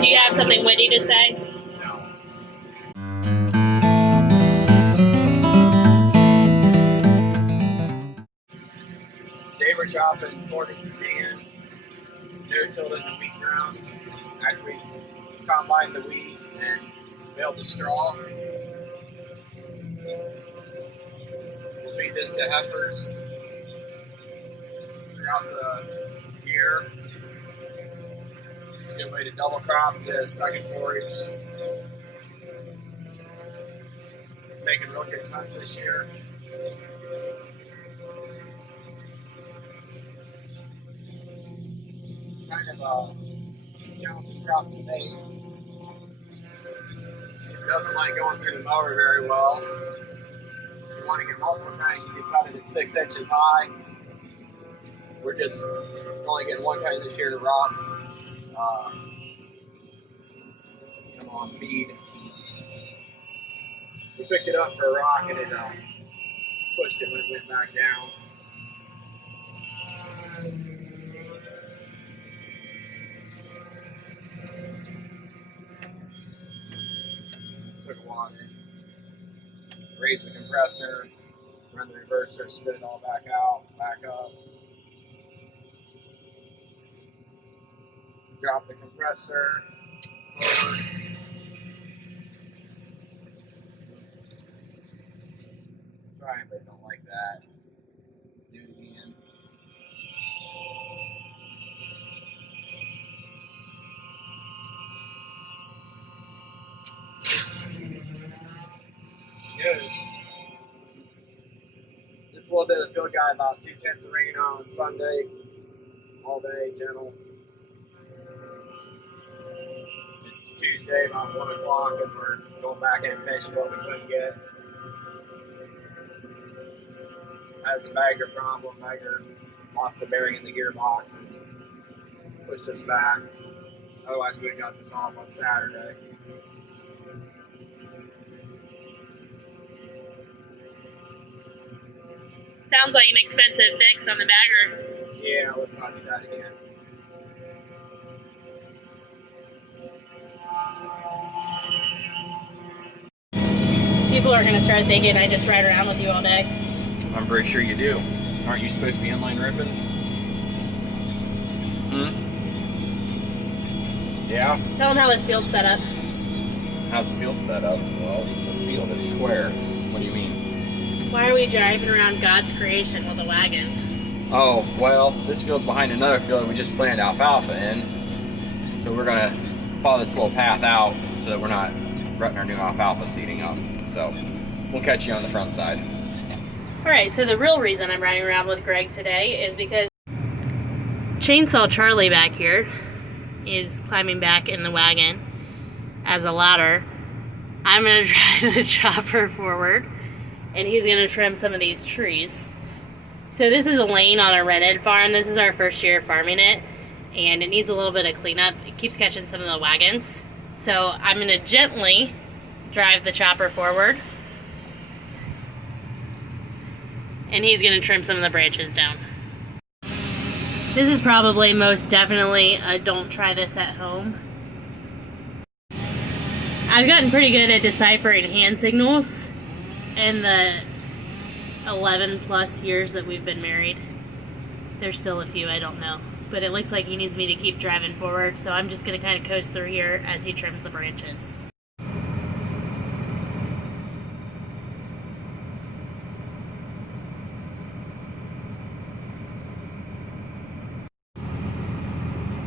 Do you have something witty to say? No. Today we're chopping sorghum stand. They're tilled in the wheat ground after we combine the wheat and bale the straw. We'll feed this to heifers throughout the year. It's a good way to double crop the second forage. It's making real good tons this year. It's kind of a challenging crop to make. It doesn't like going through the mower very well. If you want to get multiple kinds, you can cut it at 6 inches high. We're just only getting one kind this year to rock. Come on, feed. We picked it up for a rock and it pushed it when it went back down. Took a while to raise the compressor, run the reverser, spit it all back out, back up. Drop the compressor forward. Trying, but don't like that. Do it again. She goes. Just a little bit of the field guy, about 2/10 of rain on Sunday. All day, gentle. It's Tuesday, about 1 o'clock, and we're going back in and finishing what we couldn't get. Has a bagger problem. Bagger lost a bearing in the gearbox and pushed us back. Otherwise, we would have got this off on Saturday. Sounds like an expensive fix on the bagger. Yeah, let's not do that again. People are going to start thinking I just ride around with you all day. I'm pretty sure you do. Aren't you supposed to be inline ripping? Yeah? Tell them how this field's set up. How's the field set up? Well, it's a field. It's square. What do you mean? Why are we driving around God's creation with a wagon? Oh, well, this field's behind another field we just planted alfalfa in. So we're going to follow this little path out so that we're not rutting our new alfalfa seeding up. So we'll catch you on the front side. Alright, so the real reason I'm riding around with Greg today is because Chainsaw Charlie back here is climbing back in the wagon as a ladder. I'm going to drive the chopper forward and he's going to trim some of these trees. So this is a lane on a rented farm. This is our first year farming it and it needs a little bit of cleanup. It keeps catching some of the wagons. So I'm going to gently drive the chopper forward and he's going to trim some of the branches down. This is probably most definitely a don't try this at home. I've gotten pretty good at deciphering hand signals in the 11 plus years that we've been married. There's still a few I don't know, but it looks like he needs me to keep driving forward, so I'm just going to kind of coast through here as he trims the branches.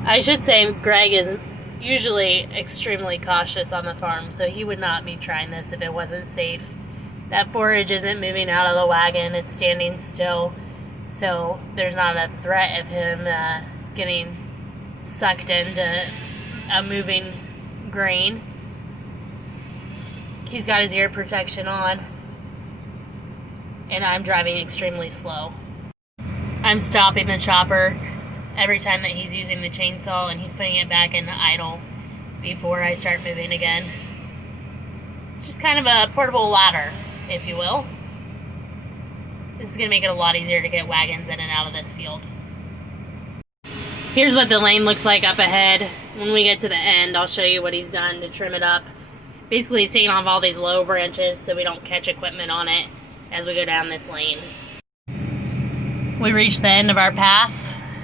I should say Greg is usually extremely cautious on the farm, so he would not be trying this if it wasn't safe. That forage isn't moving out of the wagon, it's standing still, so there's not a threat of him getting sucked into a moving grain. He's got his ear protection on, and I'm driving extremely slow. I'm stopping the chopper every time that he's using the chainsaw and he's putting it back into idle before I start moving again. It's just kind of a portable ladder, if you will. This is going to make it a lot easier to get wagons in and out of this field. Here's what the lane looks like up ahead. When we get to the end, I'll show you what he's done to trim it up. Basically, he's taking off all these low branches so we don't catch equipment on it as we go down this lane. We reached the end of our path,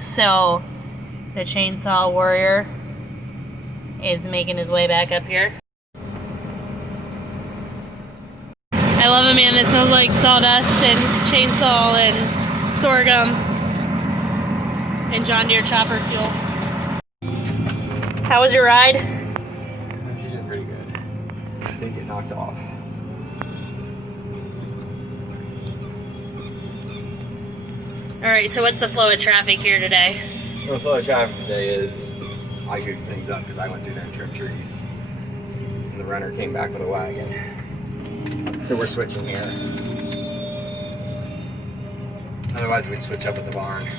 so the chainsaw warrior is making his way back up here. I love a man that smells like sawdust and chainsaw and sorghum and John Deere chopper fuel. How was your ride? She did pretty good. She didn't get knocked off. Alright, so what's the flow of traffic here today? Well, the flow of traffic today is I goofed things up because I went through there and trimmed trees. And the runner came back with a wagon. So we're switching here. Otherwise we'd switch up at the barn.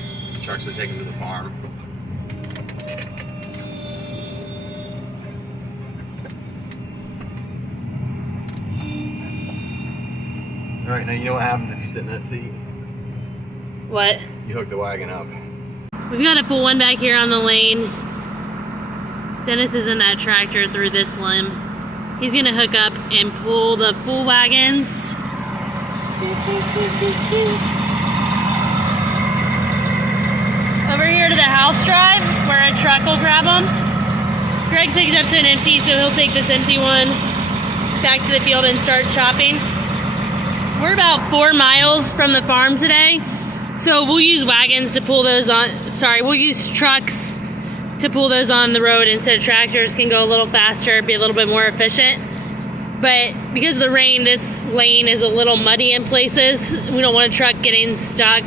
Trucks would take them to the farm. Alright, now you know what happens if you sit in that seat? What? You hook the wagon up. We've got to pull one back here on the lane. Dennis is in that tractor through this limb. He's going to hook up and pull the full wagons. Over here to the house drive where a truck will grab them. Greg's taking it up to an empty, so he'll take this empty one back to the field and start chopping. We're about 4 miles from the farm today, so we'll use wagons to pull those on. Sorry, we'll use trucks to pull those on the road instead of tractors. Can go a little faster, be a little bit more efficient. But because of the rain, this lane is a little muddy in places. We don't want a truck getting stuck.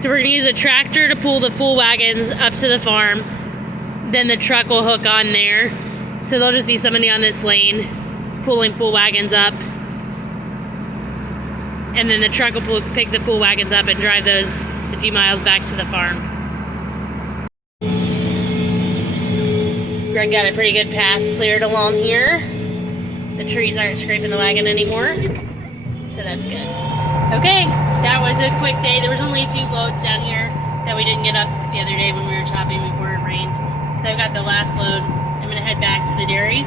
So we're gonna use a tractor to pull the full wagons up to the farm. Then the truck will hook on there. So there'll just be somebody on this lane pulling full wagons up. And then the truck will pick the full wagons up and drive those a few miles back to the farm. Greg got a pretty good path cleared along here. The trees aren't scraping the wagon anymore, so that's good. Okay, that was a quick day. There was only a few loads down here that we didn't get up the other day when we were chopping before it rained. So I got the last load. I'm gonna head back to the dairy.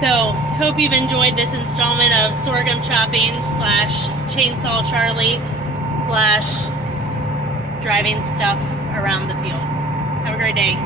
So, hope you've enjoyed this installment of sorghum chopping / chainsaw Charlie / driving stuff around the field. Have a great day.